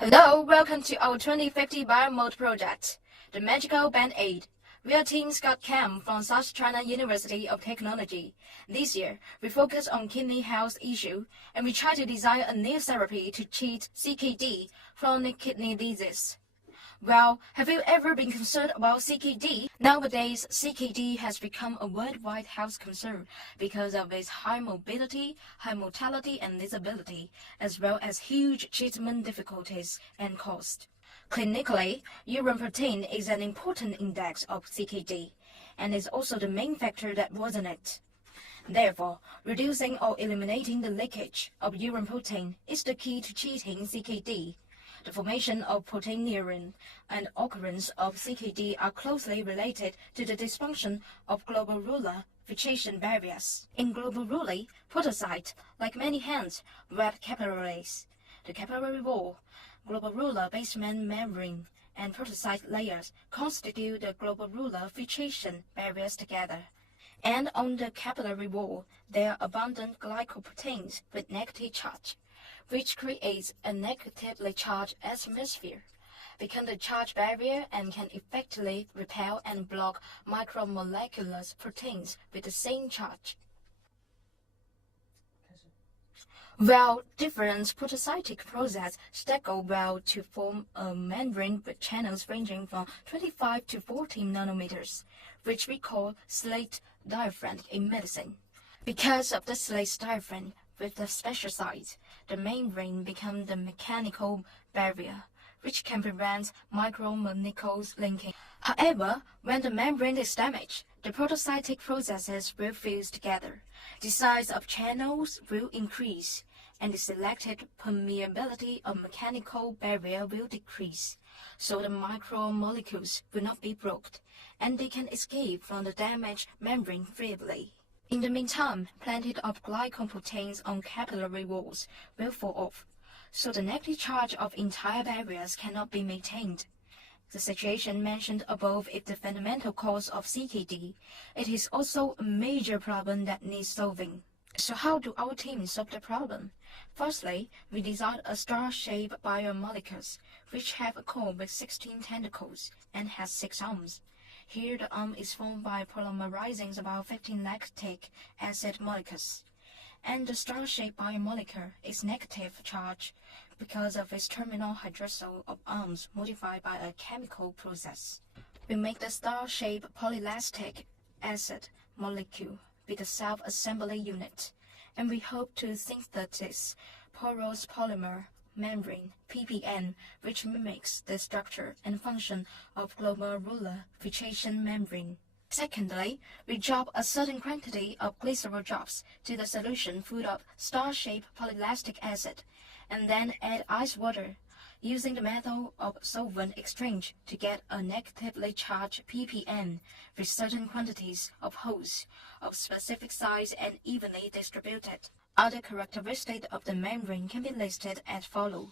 Hello, welcome to our 2050 Biomode project, the Magical Band-Aid. We are Team SCUT-CHEM from South China University of Technology. This year, we focus on kidney health issue, and we try to design a new therapy to treat CKD, chronic kidney disease. Well, have you ever been concerned about CKD? Nowadays, CKD has become a worldwide health concern because of its high morbidity, high mortality and disability, as well as huge treatment difficulties and cost. Clinically, urine protein is an important index of CKD, and is also the main factor that worsens it. Therefore, reducing or eliminating the leakage of urine protein is the key to treating CKD. The formation of proteinuria and occurrence of CKD are closely related to the dysfunction of glomerular filtration barriers. In glomeruli, podocytes, like many hands, wrap capillaries. The capillary wall, glomerular basement membrane, and podocyte layers constitute the glomerular filtration barriers together. And on the capillary wall, there are abundant glycoproteins with negative charge, which creates a negatively charged atmosphere, become the charge barrier and can effectively repel and block micromolecular proteins with the same charge. Well, different podocytic processes stagger well to form a membrane with channels ranging from 25 to 14 nanometers, which we call slit diaphragm in medicine. Because of the slit diaphragm with the special size, the membrane becomes the mechanical barrier, which can prevent micromolecules linking. However, when the membrane is damaged, the podocytic processes will fuse together. The size of channels will increase, and the selected permeability of mechanical barrier will decrease, so the micromolecules will not be broken, and they can escape from the damaged membrane freely. In the meantime, plenty of glycoproteins on capillary walls will fall off, so the negative charge of entire barriers cannot be maintained. The situation mentioned above is the fundamental cause of CKD. It is also a major problem that needs solving. So how do our team solve the problem? Firstly, we designed a star-shaped biomolecules, which have a core with 16 tentacles and has 6 arms. Here the arm is formed by polymerizing about 15 lactic acid molecules, and the star-shaped biomolecule is negative charge because of its terminal hydroxyl of arms modified by a chemical process. We make the star-shaped polylactic acid molecule with a self-assembly unit, and we hope to synthesize porous polymer membrane (PPM), which mimics the structure and function of glomerular filtration membrane. Secondly, we drop a certain quantity of glycerol drops to the solution full of star-shaped polylactic acid, and then add ice water, using the method of solvent exchange to get a negatively charged PPM with certain quantities of holes of specific size and evenly distributed. Other characteristics of the membrane can be listed as follows.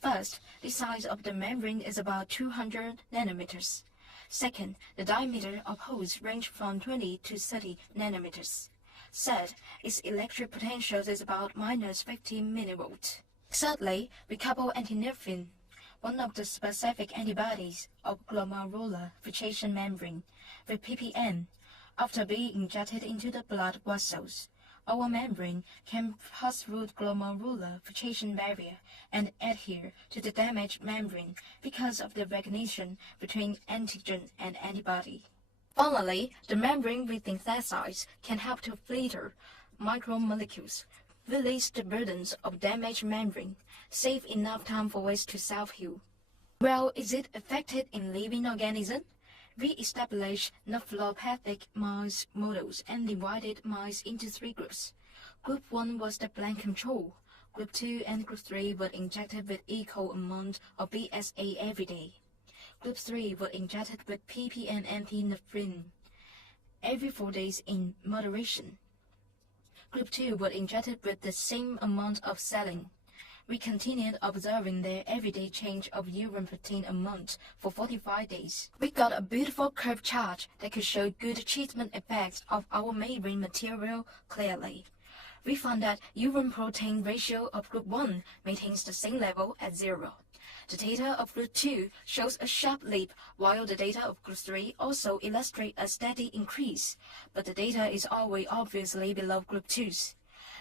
First, the size of the membrane is about 200 nanometers. Second, the diameter of holes range from 20 to 30 nanometers. Third, its electric potential is about minus 50 millivolts. Thirdly, we couple antinervin, one of the specific antibodies of glomerular filtration membrane, with PPM. After being injected into the blood vessels, our membrane can pass through the glomerular filtration barrier and adhere to the damaged membrane because of the recognition between antigen and antibody. Finally, the membrane we synthesize can help to filter micromolecules, release the burdens of damaged membrane, save enough time for it to self-heal. Well, is it effective in living organisms? We established nephropathic mouse models and divided mice into 3 groups. Group 1 was the blank control. Group 2 and Group 3 were injected with equal amount of BSA every day. Group 3 were injected with PPM epinephrine every 4 days in moderation. Group 2 were injected with the same amount of saline. We continued observing their everyday change of urine protein amount for 45 days. We got a beautiful curved chart that could show good treatment effects of our membrane material clearly. We found that urine protein ratio of group 1 maintains the same level at 0. The data of Group 2 shows a sharp leap, while the data of Group 3 also illustrate a steady increase, but the data is always obviously below Group 2's.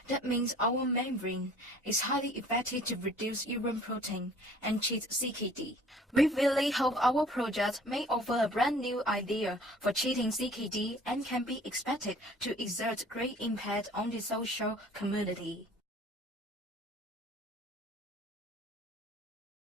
That means our membrane is highly effective to reduce urine protein and cheat CKD. We really hope our project may offer a brand new idea for cheating CKD and can be expected to exert great impact on the social community.